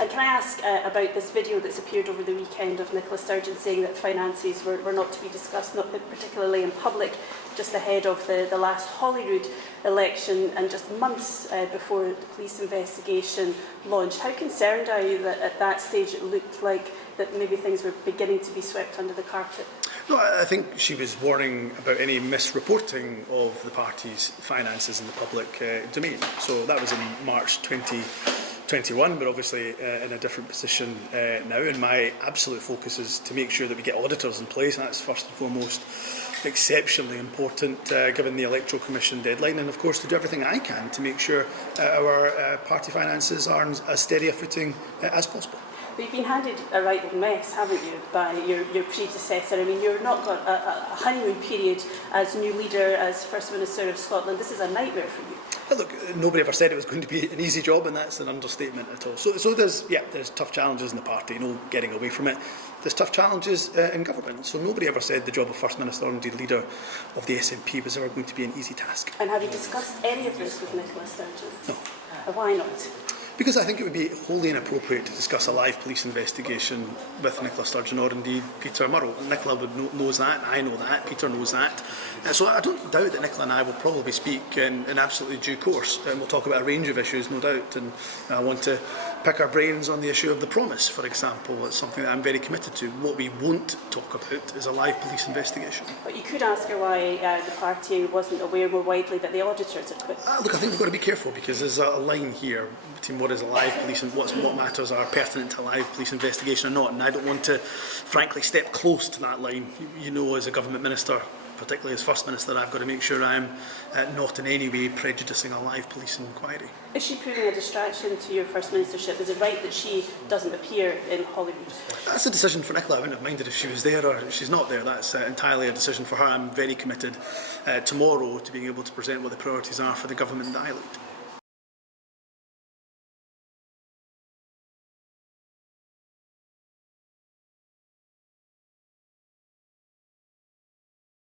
And can I ask about this video that's appeared over the weekend of Nicola Sturgeon saying that finances were not to be discussed, not particularly in public, just ahead of the last Holyrood election and just months before the police investigation launched? How concerned are you that at that stage it looked like that maybe things were beginning to be swept under the carpet? No, I think she was warning about any misreporting of the party's finances in the public domain. So that was in March 2021. We're obviously in a different position now, and my absolute focus is to make sure that we get auditors in place, and that's first and foremost exceptionally important given the Electoral Commission deadline, and of course to do everything I can to make sure our party finances are on as steady a footing as possible. But you've been handed a right mess, haven't you, by your predecessor? I mean, you've not got a honeymoon period as new leader, as First Minister of Scotland. This is a nightmare for you. Well, look, nobody ever said it was going to be an easy job, and that's an understatement at all. So there's tough challenges in the party, no getting away from it. There's tough challenges in government. So nobody ever said the job of First Minister or indeed leader of the SNP was ever going to be an easy task. And have you discussed any of this with Nicola Sturgeon? No. Why not? Because I think it would be wholly inappropriate to discuss a live police investigation with Nicola Sturgeon or indeed Peter Murrow. Nicola knows that, I know that, Peter knows that. So I don't doubt that Nicola and I will probably speak in absolutely due course, and we'll talk about a range of issues, no doubt. And I want to pick our brains on the issue of the promise, for example. It's something that I'm very committed to. What we won't talk about is a live police investigation. But you could ask her why the party wasn't aware more widely that the auditors had quit. Look, I think we've got to be careful, because there's a line here between what is a live police and what matters are pertinent to a live police investigation or not, and I don't want to frankly step close to that line. You know, as a government minister, particularly as First Minister, I've got to make sure I'm not in any way prejudicing a live police inquiry. Is she proving a distraction to your First Ministership? Is it right that she doesn't appear in Holyrood? That's a decision for Nicola. I wouldn't have minded if she was there or if she's not there. That's entirely a decision for her. I'm very committed tomorrow to being able to present what the priorities are for the government that I lead.